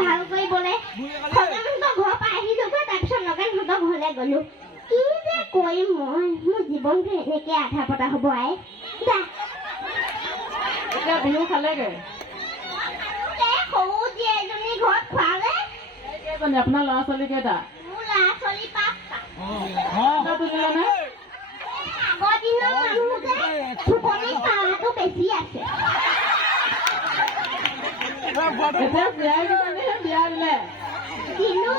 ভাল কৰিবলৈ খগেনহঁতৰ ঘৰৰ পৰা আহিলোঁ গৈ তাৰপিছত নগেনহঁতৰ ঘৰলৈ গ'লোঁ কি যে কৰিম মই মোৰ জীৱনটো এনেকৈ আধা পতা হ'ব আই যা এতিয়া বিহু খালেগৈ সৰু জীয়েজনী ঘৰত খোৱালে কেইজনী আপোনাৰ ল'ৰা ছোৱালী কেইটা মোৰ ল'ৰা ছোৱালী 5টা তুলিলেনে আগৰ দিনৰ মানুহ যে টোপনিত পাৱাটো বেছি আছে এতিয়া বিয়াই কেইজনীহে বিয়া দিলে দিলোঁ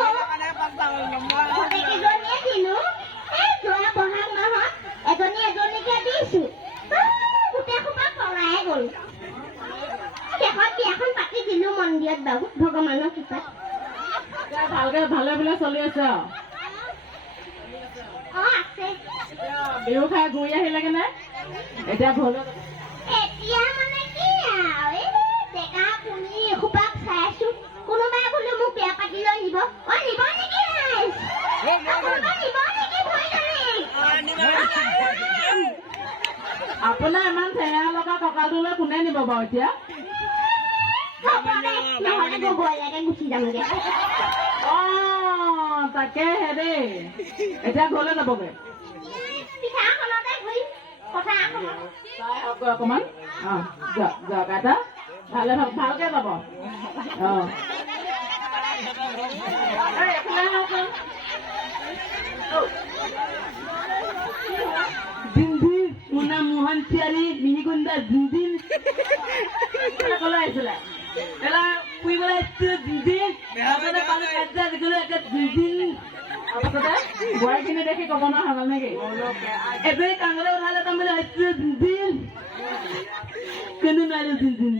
গোটেইকেইজনীয়ে দিলোঁ এই যোৱা বহাগ মাহত এজনীকে দিছোঁ গোটেই সোপা পলাই গ'ল শেষত বিয়াখন পাতি দিলোঁ মন্দিৰত বাৰু ভগৱানৰ কৃপাত ভালকে ভালে বোলে চলি আছে আছে বিহু খাই ঘূৰি আহিলেগে নে এতিয়া ঘৰলৈ এতিয়া মানে কি আৰু এই ডেকা পুলি এসোপাক চাই আছো কোনোবাই বোলে মোক বিয়া পাতি লৈ নিব নিব নেকি আপোনাৰ ইমান ঠেঙা লগা কঁকালটোলৈ কোনে নিব বাৰু এতিয়া নহ'লে গগৈলৈকে গুচি যামগে তাকেহে দেই এতিয়া ঘৰলৈ যাবগৈ পিঠাখনতে ঘূৰি পথাৰখনত চাই হওকগৈ অকণমান যাওক এটা ভালে ভালকে যাব জিনজিন মুনা মোহন চিয়াৰী মিহিগুন্দা জিনজিন কলৈ আহিছিলে এলা ফুৰিবলৈ আহিছো জিনজিন পালে কাজিয়া দেখিলো একে জিনজিন বোৱাৰীখিনি দেখি ক'ব নোৱাৰা হ'ল নেকি এবাৰ কাঙলে উঠালে তাৰ মানে আহিছো জিনজিন কোনো নোৱাৰো জিনজিন